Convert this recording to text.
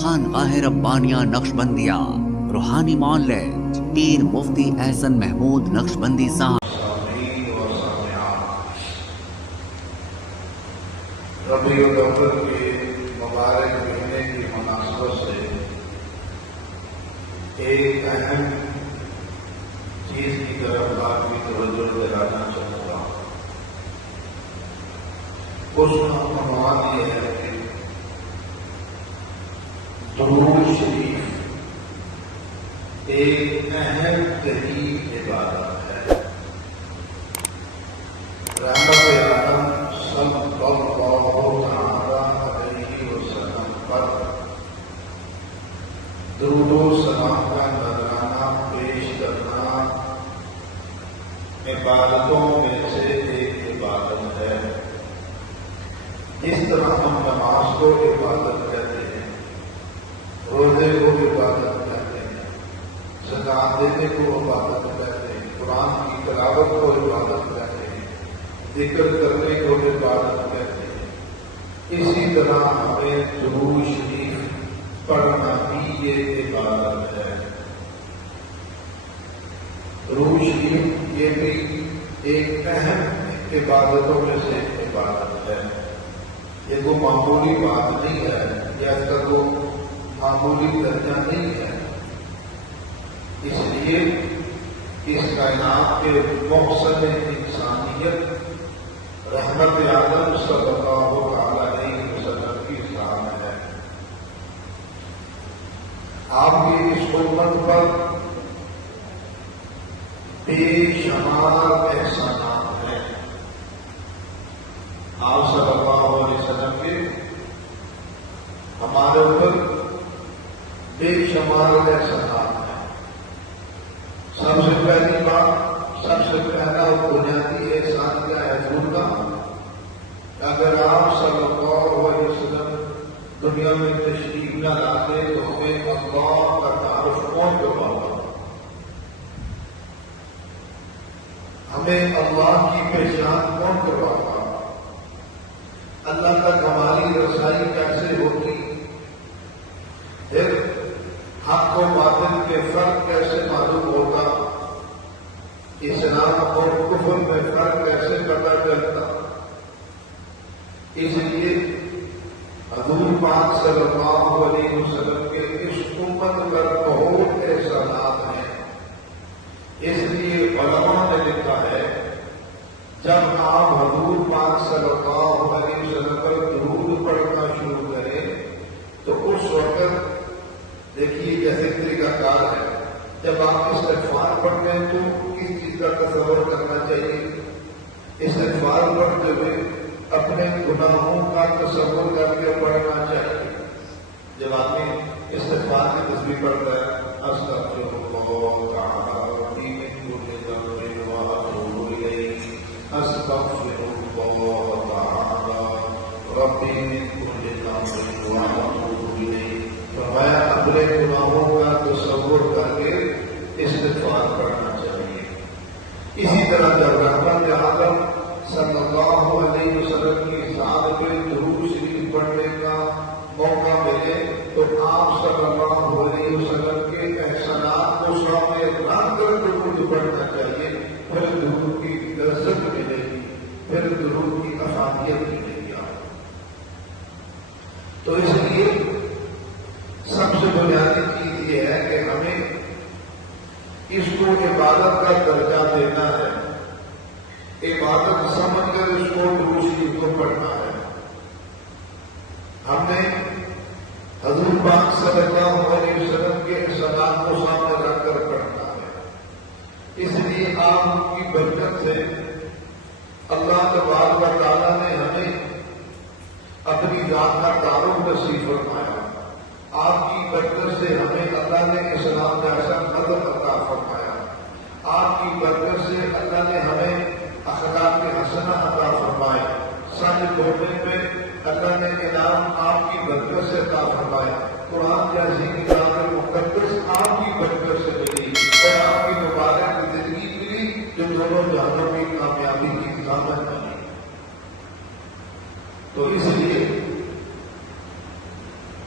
خانقاہ ربانیہ نقشبندیہ روحانی معالج پیر مفتی احسن محمود نقشبندی صاحب۔ ربیع الاول کے مبارک مہینے کی مناسبت سے ایک اہم چیز کی طرف آپ کی توجہ دلانا چاہتا ہوں۔ اس کا عنوان یہ ہے کہ درود شریف ایک اہم ترین عبادت ہے۔ رحمت عالم صلی اللہ علیہ وسلم پر درود و سلام کا نذرانہ پیش کرنا عبادتوں میں سے ایک عبادت ہے۔ اس طرح ہم نماز کو عبادت کہتے ہیں، روزے کو عبادت کہتے ہیں، زکات دینے کو عبادت کہتے ہیں، قرآن کی تلاوت کو عبادت کہتے ہیں، ذکر کرنے کو عبادت کہتے ہیں۔ اسی طرح ہمیں درود شریف پڑھنا بھی یہ عبادت ہے۔ درود شریف یہ بھی ایک اہم عبادتوں میں سے عبادت ہے۔ یہ کوئی معمولی بات نہیں ہے، یا اس کا کوئی معمولی درجہ نہیں ہے۔ اس لیے اس کائنات کے محسن انسانیت رحمت عالم صلی اللہ علیہ وسلم کی شان ہے۔ آپ کی اس امت پر بے شمار احسانات ہیں۔ آپ صلی اللہ علیہ وسلم کے ہمارے اوپر بے شمار احسانات ہیں۔ سب سے پہلی بات، سب سے پہلا بنیادی احسان کیا ہے؟ حضور کا اگر آپ صلی اللہ علیہ وسلم دنیا میں تشریف نہ لاتے تو ہمیں اللہ کا تعارف کون کرواتا؟ ہمیں اللہ کی پہچان کون کرواتا؟ اللہ کا کمالی رسائی کیسے ہوتی؟ پھر حق و باطل کے فرق کیسے معلوم ہوتا؟ اسلام اور کفر میں فرق کیسے پتہ چلتا؟ اس لیے حضور پاک صلی اللہ علیہ وسلم کے اس امت پر بہت احسانات ہیں۔ اس لیے علماء نے لکھا ہے جب آپ حضور پاک صلی اللہ علیہ وسلم پر درود پڑھنا شروع کریں تو اس وقت دیکھیے جیسے طریقہ کار ہے، جب آپ استغفار پڑھتے ہیں تو کس چیز کا تصور کرنا چاہیے؟ استغفار پڑھتے ہوئے اپنے گناہوں کا تصور کر کے پڑھنا چاہیے۔ جب آدمی استغفار کی تصویر پڑھتا ہے استغفر اللہ تعالی ربی من کل ذنب واتوب الیہ، استغفر اللہ تعالی ربی من کل ذنب واتوب الیہ، فرمایا اپنے گناہوں کا تصور کر کے استغفار پڑھنا چاہیے۔ اسی طرح جب رحمت عالم صلی اللہ علیہ وسلم کی ذات پہ درود شریف پڑھنے کا موقع ملے تو آپ صلی اللہ علیہ وسلم کے احسانات کو سامنے رکھ کر درود پڑھنا چاہیے، پھر درود کی لذت ملے گی، پھر درود کی افادیت ملے گی۔ تو اس لیے سب سے بنیادی چیز یہ ہے کہ ہمیں اس کو عبادت کا درجہ دینا ہے، عبادت سمجھ کر اس کو درود شریف کو پڑھنا ہے۔ ہم نے حضور پاک صلی اللہ علیہ وسلم کے احسانات کو سامنے رکھ کر پڑھنا ہے۔ اس لیے آپ کی برکت سے اللہ تبارک و تعالیٰ نے ہمیں اپنی ذات کا تعارف نصیب فرمایا۔ آپ کی برکت سے ہمیں اللہ نے اسلام کا ایسا نظر عطا فرمایا۔ آپ کی برکت سے اللہ نے ہمیں اخلاق حسنہ عطا فرمائے۔ سچ بولنے میں اللہ نے انعام آپ کی برکت سے عطا فرمایا۔ قرآن جیسی کتاب مقدس آپ کی برکت سے ملی اور آپ کی مبارک زندگی ملی جو دونوں جہانوں کی کامیابی کی ضمانت بنی۔ تو اس لیے